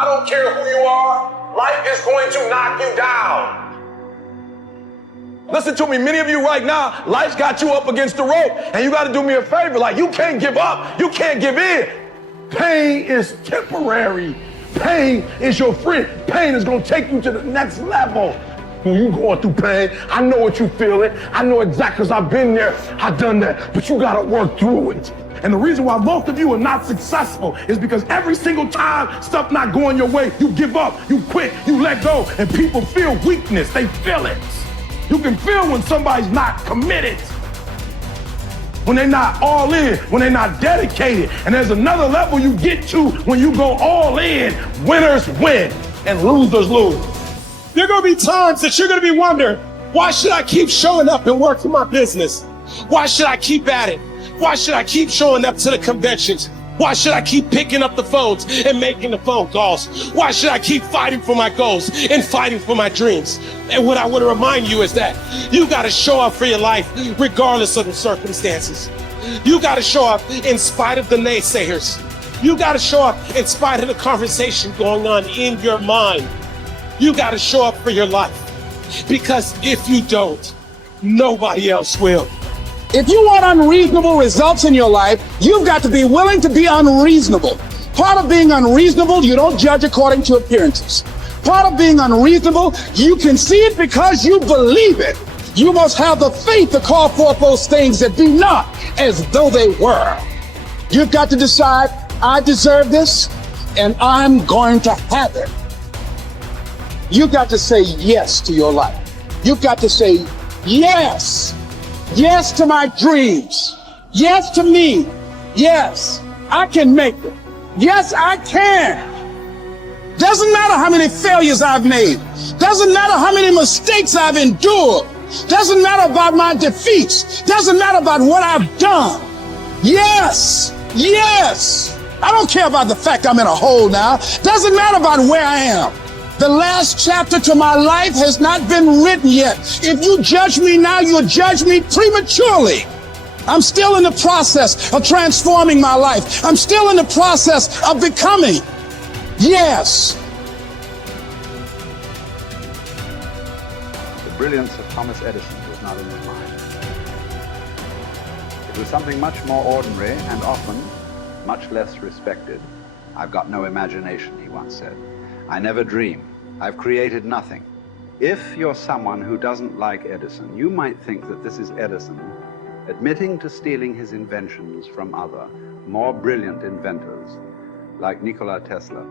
I don't care who you are. Life is going to knock you down. Listen to me, many of you right now, life's got you up against the rope, and you got to do me a favor. Like, you can't give up. You can't give in. Pain is temporary. Pain is your friend. Pain is going to take you to the next level. When you going through pain, I know what you feeling. I know exactly, because I've been there. I've done that. But you got to work through it. And the reason why most of you are not successful is because every single time stuff not going your way, you give up, you quit, you let go, and people feel weakness. They feel it. You can feel when somebody's not committed, when they're not all in, when they're not dedicated. And there's another level you get to when you go all in. Winners win and losers lose. There are going to be times that you're going to be wondering, why should I keep showing up and working my business? Why should I keep at it? Why should I keep showing up to the conventions? Why should I keep picking up the phones and making the phone calls? Why should I keep fighting for my goals and fighting for my dreams? And what I want to remind you is that you got to show up for your life regardless of the circumstances. You got to show up in spite of the naysayers. You got to show up in spite of the conversation going on in your mind. You got to show up for your life, because if you don't, nobody else will. If you want unreasonable results in your life, you've got to be willing to be unreasonable. Part of being unreasonable, you don't judge according to appearances. Part of being unreasonable, you can see it because you believe it. You must have the faith to call forth those things that be not as though they were. You've got to decide, I deserve this, and I'm going to have it. You've got to say yes to your life. You've got to say yes. Yes to my dreams. Yes to me. Yes, I can make it. Yes, I can. Doesn't matter how many failures I've made. Doesn't matter how many mistakes I've endured. Doesn't matter about my defeats. Doesn't matter about what I've done. Yes, yes. I don't care about the fact I'm in a hole now. Doesn't matter about where I am. The last chapter to my life has not been written yet. If you judge me now, you'll judge me prematurely. I'm still in the process of transforming my life. I'm still in the process of becoming. Yes. The brilliance of Thomas Edison was not in his mind. It was something much more ordinary and often much less respected. I've got no imagination, he once said. I never dream. I've created nothing. If you're someone who doesn't like Edison, you might think that this is Edison admitting to stealing his inventions from other, more brilliant inventors, like Nikola Tesla.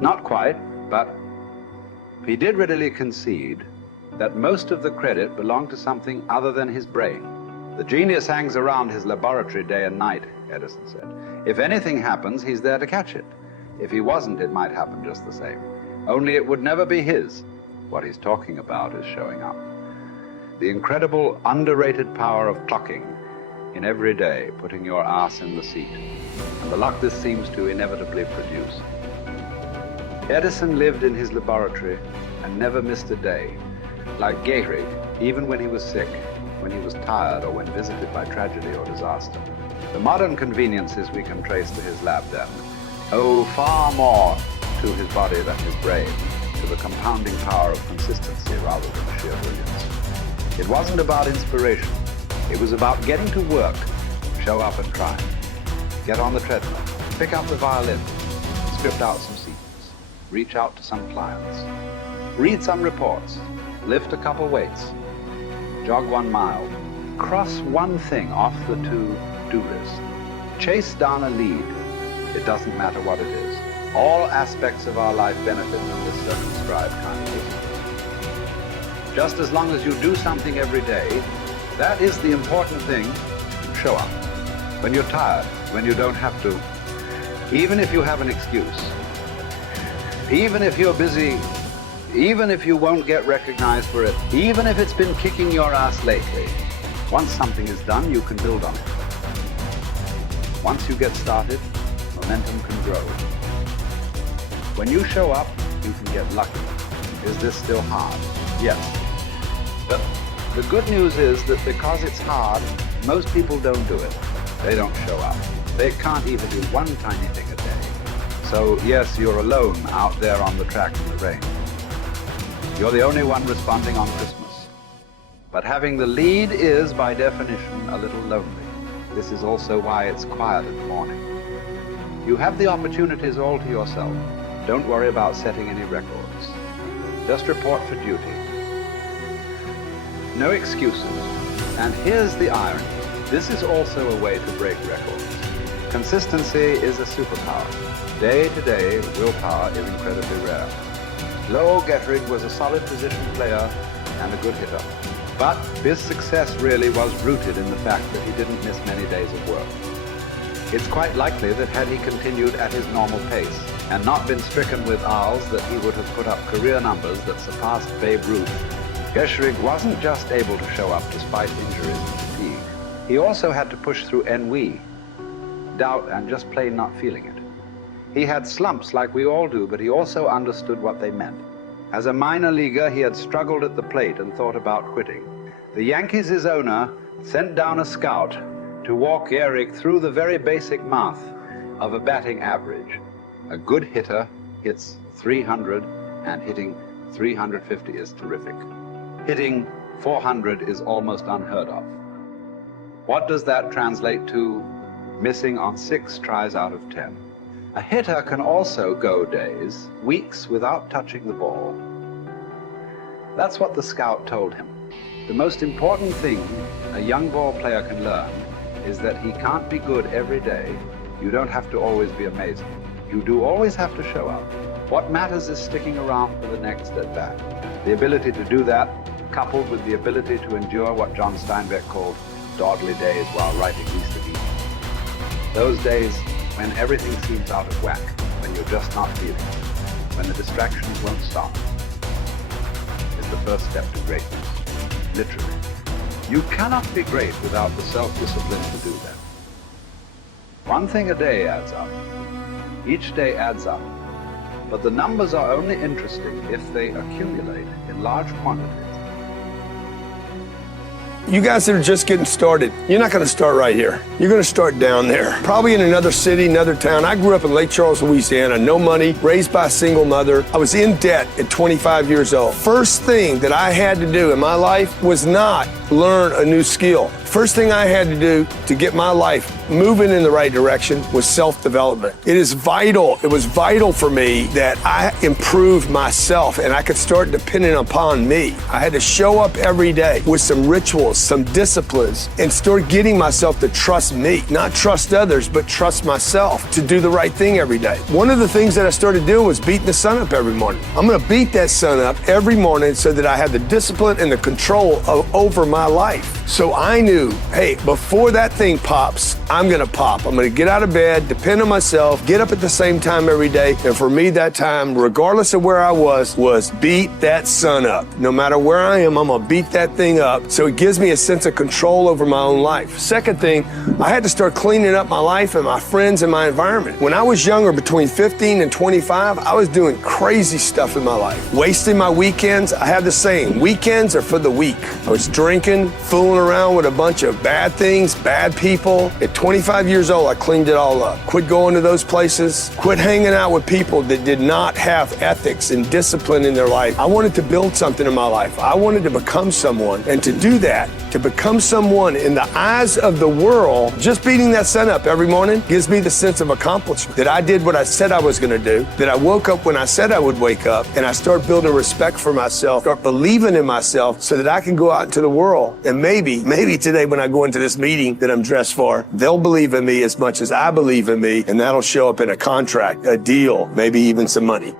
Not quite, but he did readily concede that most of the credit belonged to something other than his brain. The genius hangs around his laboratory day and night, Edison said. If anything happens, he's there to catch it. If he wasn't, it might happen just the same. Only it would never be his. What he's talking about is showing up. The incredible, underrated power of clocking in every day, putting your ass in the seat, and the luck this seems to inevitably produce. Edison lived in his laboratory and never missed a day. Like Gehrig, even when he was sick, when he was tired, or when visited by tragedy or disaster. The modern conveniences we can trace to his lab den owe far more to his body than his brain, to the compounding power of consistency rather than sheer brilliance. It wasn't about inspiration. It was about getting to work, show up and try. Get on the treadmill, pick up the violin, script out some scenes, reach out to some clients, read some reports, lift a couple weights, jog 1 mile, cross one thing off the to-do list, chase down a lead. It doesn't matter what it is. All aspects of our life benefit from this circumscribed kind of wisdom. Just as long as you do something every day, that is the important thing. Show up. When you're tired, when you don't have to, even if you have an excuse, even if you're busy, even if you won't get recognized for it, even if it's been kicking your ass lately, once something is done, you can build on it. Once you get started, momentum can grow. When you show up, you can get lucky. Is this still hard? Yes. But the good news is that because it's hard, most people don't do it. They don't show up. They can't even do one tiny thing a day. So yes, you're alone out there on the track in the rain. You're the only one responding on Christmas. But having the lead is, by definition, a little lonely. This is also why it's quiet in the morning. You have the opportunities all to yourself. Don't worry about setting any records. Just report for duty. No excuses. And here's the irony. This is also a way to break records. Consistency is a superpower. Day to day, willpower is incredibly rare. Lowell Gettrig was a solid position player and a good hitter. But his success really was rooted in the fact that he didn't miss many days of work. It's quite likely that had he continued at his normal pace and not been stricken with R's, that he would have put up career numbers that surpassed Babe Ruth. Gettrig wasn't just able to show up despite injuries and fatigue. He also had to push through ennui, doubt, and just plain not feeling it. He had slumps like we all do, but he also understood what they meant. As a minor leaguer, he had struggled at the plate and thought about quitting. The Yankees' owner sent down a scout to walk Gehrig through the very basic math of a batting average. A good hitter hits 300, and hitting 350 is terrific. Hitting 400 is almost unheard of. What does that translate to? Missing on 6 tries out of 10. A hitter can also go days, weeks without touching the ball. That's what the scout told him. The most important thing a young ball player can learn is that he can't be good every day. You don't have to always be amazing. You do always have to show up. What matters is sticking around for the next at-bat. The ability to do that, coupled with the ability to endure what John Steinbeck called dawdly days while writing Easter Eve. Those days when everything seems out of whack, when you're just not feeling it, when the distractions won't stop, is the first step to greatness, literally. You cannot be great without the self-discipline to do that. One thing a day adds up. Each day adds up. But the numbers are only interesting if they accumulate in large quantities. You guys that are just getting started, you're not going to start right here. You're going to start down there, probably in another city, another town. I grew up in Lake Charles, Louisiana, no money, raised by a single mother. I was in debt at 25 years old. First thing that I had to do in my life was not learn a new skill. First thing I had to do to get my life moving in the right direction was self-development. It is vital. It was vital for me that I improved myself and I could start depending upon me. I had to show up every day with some rituals, some disciplines, and start getting myself to trust me, not trust others, but trust myself to do the right thing every day. One of the things that I started doing was beating the sun up every morning. I'm going to beat that sun up every morning so that I have the discipline and the control over my life. So I knew, hey, before that thing pops, I'm going to pop. I'm going to get out of bed, depend on myself, get up at the same time every day. And for me, that time, regardless of where I was beat that sun up. No matter where I am, I'm going to beat that thing up. So it gives me a sense of control over my own life. Second thing, I had to start cleaning up my life and my friends and my environment. When I was younger, between 15 and 25, I was doing crazy stuff in my life. Wasting my weekends. I have the saying, weekends are for the weak. I was drinking, fooling around with a bunch of bad things, bad people. At 25 years old, I cleaned it all up. Quit going to those places. Quit hanging out with people that did not have ethics and discipline in their life. I wanted to build something in my life. I wanted to become someone. And to do that, to become someone in the eyes of the world, just beating that sun up every morning gives me the sense of accomplishment. That I did what I said I was going to do. That I woke up when I said I would wake up. And I start building respect for myself, start believing in myself so that I can go out into the world. And maybe today when I go into this meeting that I'm dressed for, they'll believe in me as much as I believe in me. And that'll show up in a contract, a deal, maybe even some money.